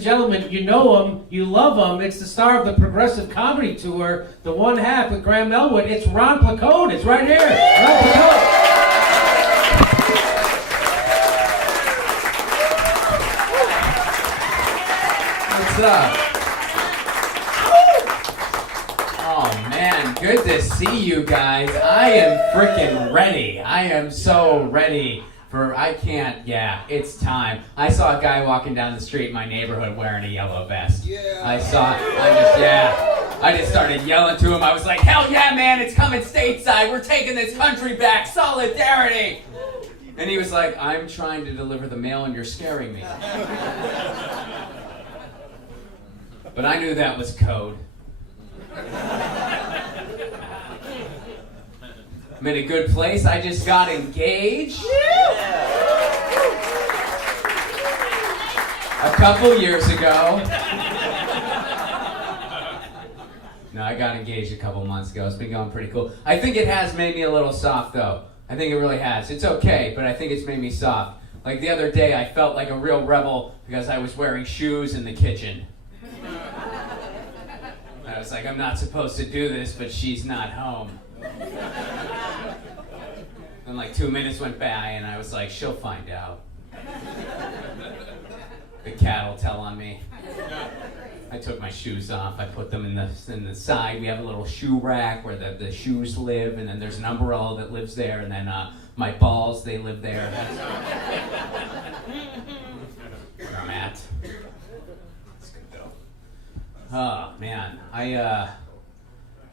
Gentlemen, you know him, you love him. It's the star of the Progressive Comedy Tour, the one half with Graham Elwood. It's Ron Placone. It's right here. Ron Placone. What's up? Oh man, good to see you guys. I am freaking ready. I am so ready. It's time. I saw a guy walking down the street in my neighborhood wearing a yellow vest. Yeah. I just started yelling to him. I was like, hell yeah, man, it's coming stateside. We're taking this country back. Solidarity. And he was like, I'm trying to deliver the mail and you're scaring me. But I knew that was code. I'm in a good place. I just got engaged a couple years ago. No, I got engaged a couple months ago. It's been going pretty cool. I think it has made me a little soft, though. I think it really has. It's okay, but I think it's made me soft. Like the other day, I felt like a real rebel because I was wearing shoes in the kitchen. I was like, I'm not supposed to do this, but she's not home. And like 2 minutes went by, and I was like, she'll find out. The cat will tell on me. I took my shoes off. I put them in the side. We have a little shoe rack where the shoes live, and then there's an umbrella that lives there, and then my balls, they live there. That's where I'm at. That's good though. Oh man,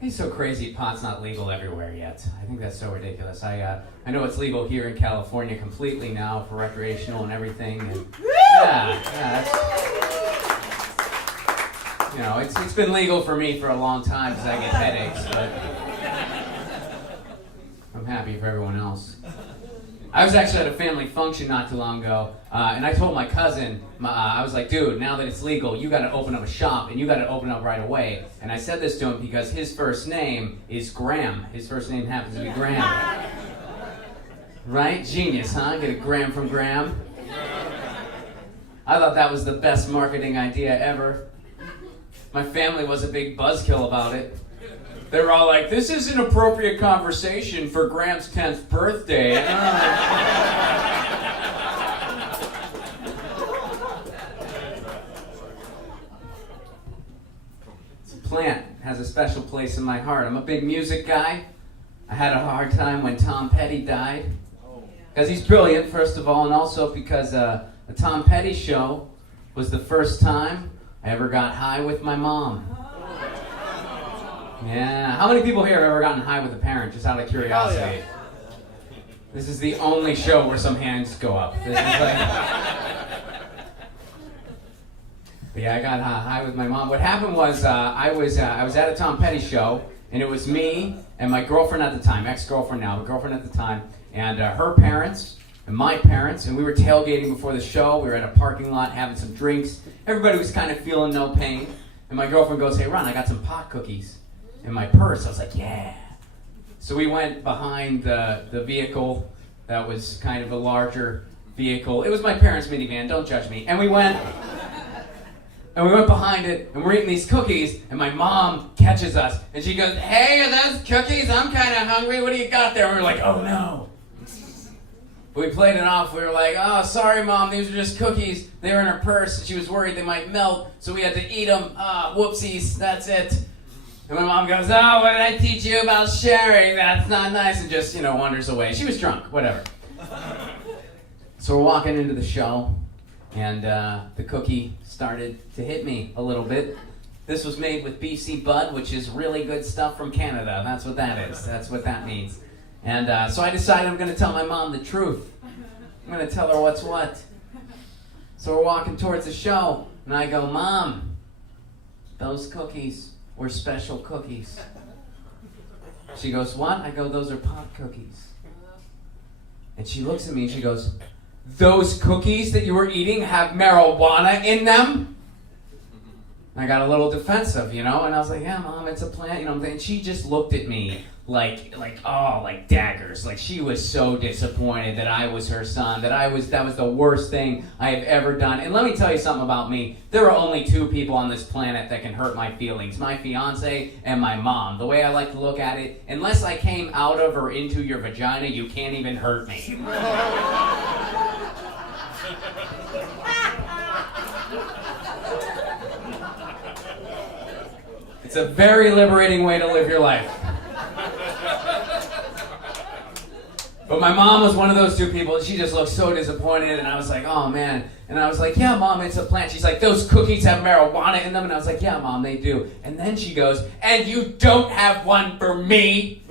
it's so crazy pot's not legal everywhere yet. I think that's so ridiculous. I know it's legal here in California completely now for recreational and everything. And it's been legal for me for a long time because I get headaches, but I'm happy for everyone else. I was actually at a family function not too long ago, and I told my cousin, I was like, dude, now that it's legal, you got to open up a shop, and you got to open up right away. And I said this to him because his first name is Graham. His first name happens to be Graham. Right? Genius, huh? Get a Graham from Graham. I thought that was the best marketing idea ever. My family was a big buzzkill about it. They were all like, this is an appropriate conversation for Graham's 10th birthday. This plant has a special place in my heart. I'm a big music guy. I had a hard time when Tom Petty died. Because he's brilliant, first of all, and also because the Tom Petty show was the first time I ever got high with my mom. Yeah. How many people here have ever gotten high with a parent, just out of curiosity? Oh, yeah. This is the only show where some hands go up. This is like... But yeah, I got high with my mom. What happened was I was at a Tom Petty show, and it was me and my girlfriend at the time, ex-girlfriend now, but girlfriend at the time, and her parents and my parents, and we were tailgating before the show. We were at a parking lot having some drinks. Everybody was kind of feeling no pain. And my girlfriend goes, hey, Ron, I got some pot cookies in my purse. I was like, yeah. So we went behind the vehicle that was kind of a larger vehicle. It was my parents' minivan, don't judge me. And we went behind it, and we're eating these cookies, and my mom catches us, and she goes, hey, are those cookies? I'm kind of hungry. What do you got there? And we were like, oh no. But we played it off. We were like, oh, sorry, Mom, these are just cookies. They were in her purse, and she was worried they might melt, so we had to eat them. Whoopsies, that's it. And my mom goes, oh, what did I teach you about sharing? That's not nice. And just, wanders away. She was drunk, whatever. So we're walking into the show, and the cookie started to hit me a little bit. This was made with BC Bud, which is really good stuff from Canada. That's what that is. That's what that means. And so I decided I'm going to tell my mom the truth. I'm going to tell her what's what. So we're walking towards the show, and I go, Mom, those cookies were special cookies. She goes, what? I go, those are pot cookies. And she looks at me and she goes, those cookies that you were eating have marijuana in them? I got a little defensive, and I was like, yeah, Mom, it's a plant, and she just looked at me like daggers. Like she was so disappointed that I was her son, that was the worst thing I have ever done. And let me tell you something about me. There are only two people on this planet that can hurt my feelings, my fiance and my mom. The way I like to look at it, unless I came out of or into your vagina, you can't even hurt me. It's a very liberating way to live your life. But my mom was one of those two people, and she just looked so disappointed, and I was like, oh man. And I was like, yeah, Mom, it's a plant. She's like, those cookies have marijuana in them? And I was like, yeah, Mom, they do. And then she goes, and you don't have one for me?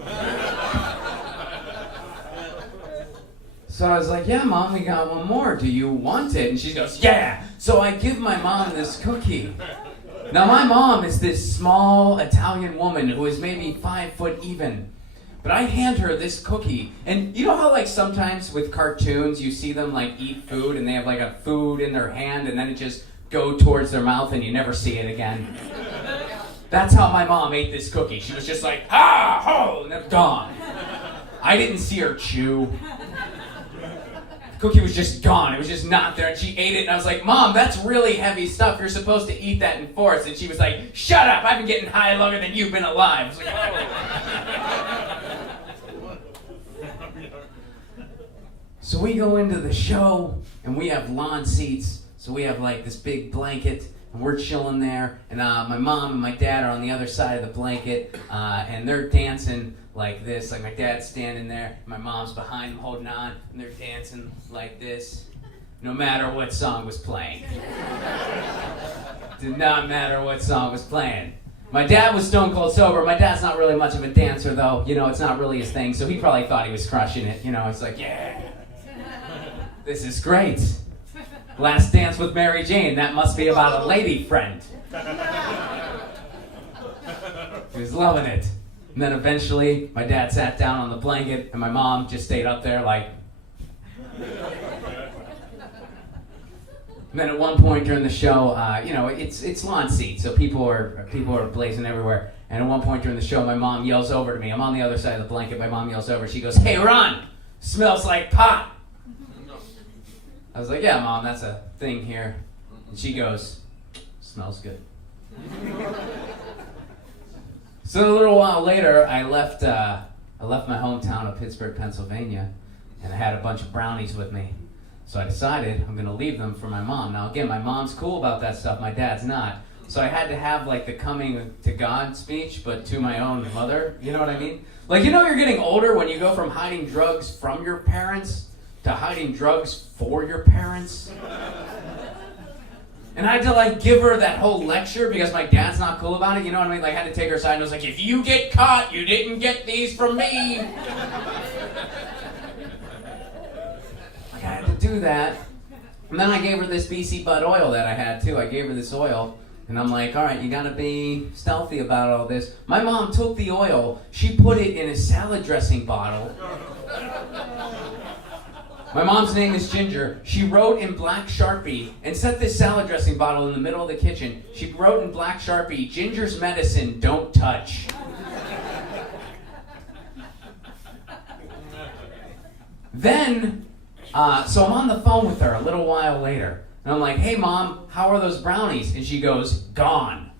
So I was like, yeah, Mom, we got one more. Do you want it? And she goes, yeah. So I give my mom this cookie. Now, my mom is this small Italian woman who is maybe 5 foot even. But I hand her this cookie, and you know how like sometimes with cartoons you see them like eat food and they have like a food in their hand and then it just go towards their mouth and you never see it again? That's how my mom ate this cookie. She was just like, ah, ho, and then gone. I didn't see her chew. The cookie was just gone. It was just not there, and she ate it, and I was like, Mom, that's really heavy stuff. You're supposed to eat that in force. And she was like, shut up, I've been getting high longer than you've been alive. I was like, oh. So we go into the show, and we have lawn seats, so we have like this big blanket, and we're chilling there, and my mom and my dad are on the other side of the blanket, and they're dancing like this, like my dad's standing there, my mom's behind them holding on, and they're dancing like this, no matter what song was playing. Did not matter what song was playing. My dad was stone cold sober. My dad's not really much of a dancer, though. It's not really his thing, so he probably thought he was crushing it. It's like, yeah. This is great. Last Dance with Mary Jane. That must be about a lady friend. He was loving it. And then eventually, my dad sat down on the blanket, and my mom just stayed up there like... And then at one point during the show, it's lawn seats, so people are blazing everywhere. And at one point during the show, my mom yells over to me. I'm on the other side of the blanket. My mom yells over. She goes, hey, Ron, smells like pot. I was like, yeah, Mom, that's a thing here. And she goes, smells good. So a little while later, I left my hometown of Pittsburgh, Pennsylvania, and I had a bunch of brownies with me. So I decided I'm going to leave them for my mom. Now, again, my mom's cool about that stuff. My dad's not. So I had to have, like, the coming to God speech, but to my own mother. You know what I mean? Like, you're getting older when you go from hiding drugs from your parents to hiding drugs for your parents. And I had to, like, give her that whole lecture because my dad's not cool about it. You know what I mean? Like, I had to take her aside and I was like, if you get caught, you didn't get these from me. I had to do that. And then I gave her this BC Bud oil that I had too. I gave her this oil. And I'm like, all right, you gotta be stealthy about all this. My mom took the oil, she put it in a salad dressing bottle. My mom's name is Ginger. She wrote in black Sharpie and set this salad dressing bottle in the middle of the kitchen. She wrote in black Sharpie, Ginger's medicine, don't touch. Then, so I'm on the phone with her a little while later. And I'm like, hey, Mom, how are those brownies? And she goes, gone.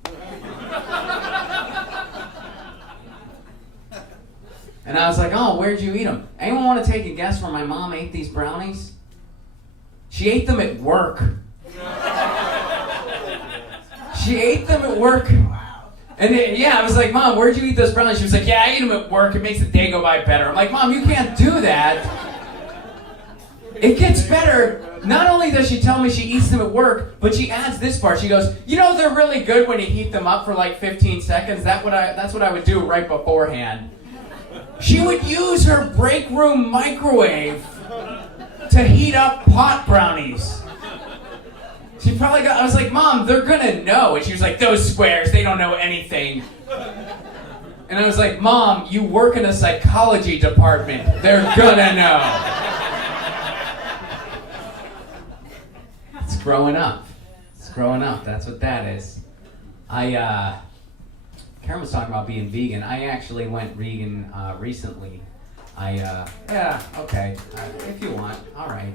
And I was like, oh, where'd you eat them? Anyone want to take a guess where my mom ate these brownies? She ate them at work. She ate them at work. And I was like, Mom, where'd you eat those brownies? She was like, yeah, I ate them at work. It makes the day go by better. I'm like, Mom, you can't do that. It gets better. Not only does she tell me she eats them at work, but she adds this part. She goes, they're really good when you heat them up for like 15 seconds. That's what I would do right beforehand. She would use her break room microwave to heat up pot brownies. I was like, Mom, they're gonna know. And she was like, those squares, they don't know anything. And I was like, Mom, you work in a psychology department. They're gonna know. It's growing up. That's what that is. Karen was talking about being vegan. I actually went vegan recently. Yeah, okay, if you want, all right.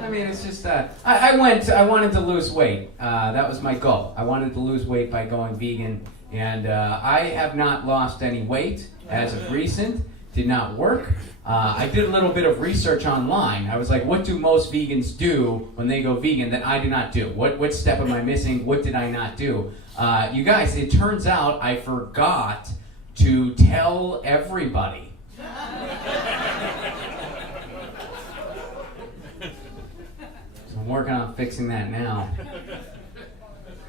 I mean, it's just, I wanted to lose weight. That was my goal. I wanted to lose weight by going vegan, and I have not lost any weight as of recent. Did not work. I did a little bit of research online. I was like, what do most vegans do when they go vegan that I do not do? What step am I missing? What did I not do? You guys, it turns out I forgot to tell everybody. So I'm working on fixing that now.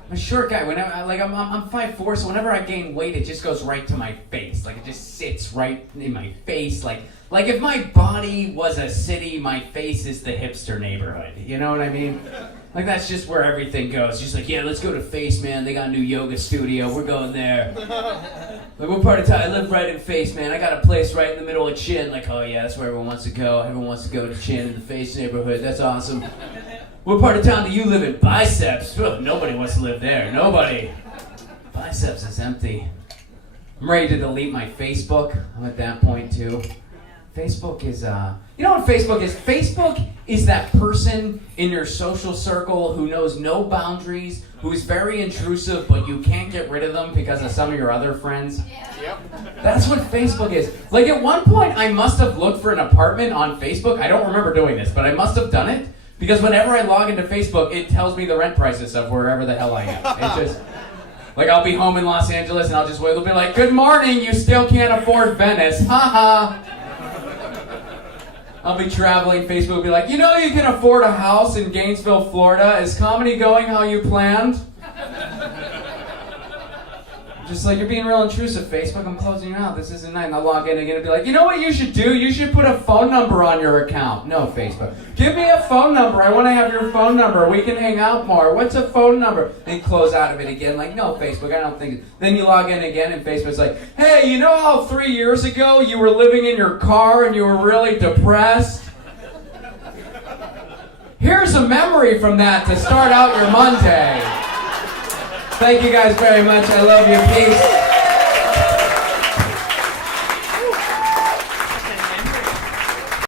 I'm a short guy. Whenever I'm 5'4", so whenever I gain weight, it just goes right to my face. Like it just sits right in my face. Like if my body was a city, my face is the hipster neighborhood. You know what I mean? Like that's just where everything goes. Just like, yeah, let's go to Face, man. They got a new yoga studio. We're going there. Like, what part of town? I live right in Face, man. I got a place right in the middle of Chin. Like, oh yeah, that's where everyone wants to go. Everyone wants to go to Chin in the Face neighborhood. That's awesome. What part of town do you live in? Biceps. Ugh, nobody wants to live there. Nobody. Biceps is empty. I'm ready to delete my Facebook. I'm at that point too. Facebook is, you know what Facebook is? Facebook is that person in your social circle who knows no boundaries, who's very intrusive, but you can't get rid of them because of some of your other friends. Yep. That's what Facebook is. Like at one point, I must have looked for an apartment on Facebook. I don't remember doing this, but I must have done it because whenever I log into Facebook, it tells me the rent prices of wherever the hell I am. It just, like I'll be home in Los Angeles and I'll just wait. They'll be like, good morning, you still can't afford Venice. Haha. I'll be traveling, Facebook will be like, you know you can afford a house in Gainesville, Florida. Is comedy going how you planned? Just like, you're being real intrusive, Facebook. I'm closing you out. This isn't nice. And I'll log in again and be like, you know what you should do? You should put a phone number on your account. No, Facebook. Give me a phone number. I want to have your phone number. We can hang out more. What's a phone number? Then close out of it again. Like, no, Facebook, I don't think. Then you log in again and Facebook's like, hey, you know how 3 years ago you were living in your car and you were really depressed? Here's a memory from that to start out your Monday. Thank you guys very much. I love you. Peace.